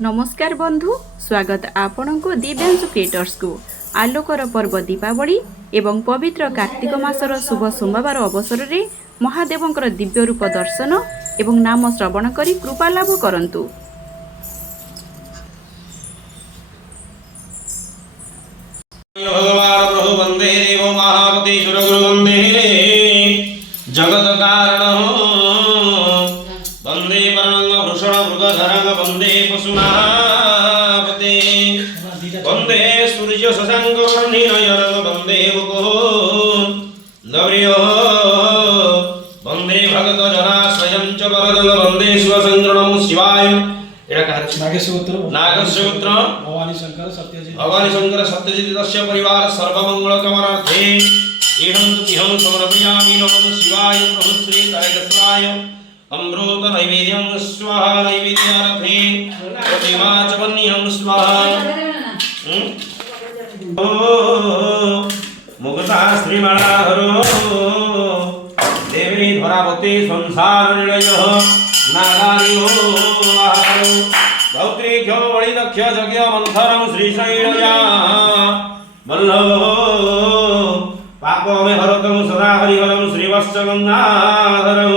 नमस्कार बंधु, स्वागत आपण को दिव्यांशु क्रिएटर्स को। आलोकर पर्व दीपावली एवं पवित्र कार्तिक मासर शुभ सोमवार अवसर में महादेवंकर दिव्य रूप दर्शन एवं नाम श्रवण करी कृपा लाभ करंतु। भगवान प्रभु वंदे देव महापति सुरगुरु वंदे जगत कारण वंदे परंग भूषण मृगधरंग वंदे पशुनापते वंदे सूर्य शशांक वर्णिनयन वंदे मुकुंद गौर्य वंदे भगत जना स्वयं च वरदं वंदे शिवचंद्रनम शिवाय। नागस्यपुत्र भवानी शंकर सत्यजित तस्य परिवार सर्वमंगल कामनार्थे एहं तुभ्यं समर्पयामि नमः शिवाय प्रभु श्री तारकेश्वराय अमृत नैवेद्यं स्वाहा नैवेद्यार्थे प्रतिमा च वह्निं स्वाहा। मुक्ता श्रीमणाधरो देवी धरावती संसार निलयः नागारियो गौत्रीख्यो वणिदक्ष जज्ञ मंथरं श्रीशैलया वल्लभो पापमे हरतं सदा हरिहरं श्रीवत्स गंगाधरं।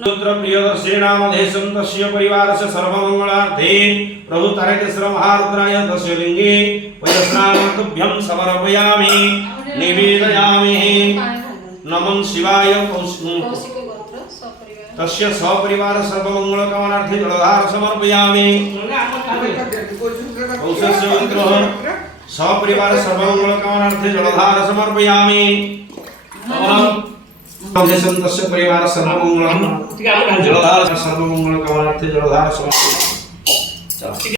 पुत्र प्रियदर्शी नामधेयं तस्य परिवारस्य सर्वमंगलार्थे प्रभु तारकेश्वर महारुद्राय तस्य लिंगे वैष्णवतुभ्यं समर्पयामि निवेदयामि नमः शिवाय। तस्य सपरिवार सर्वमंगल कामनार्थे जलधार समर्पयामि। सपरिवार सर्वमंगल कामनार्थे जलधार समर्पयामि। तस्य परिवार सर्वमंगल जलधार सर्वमंगल कामनार्थे जलधार समर्पयामि।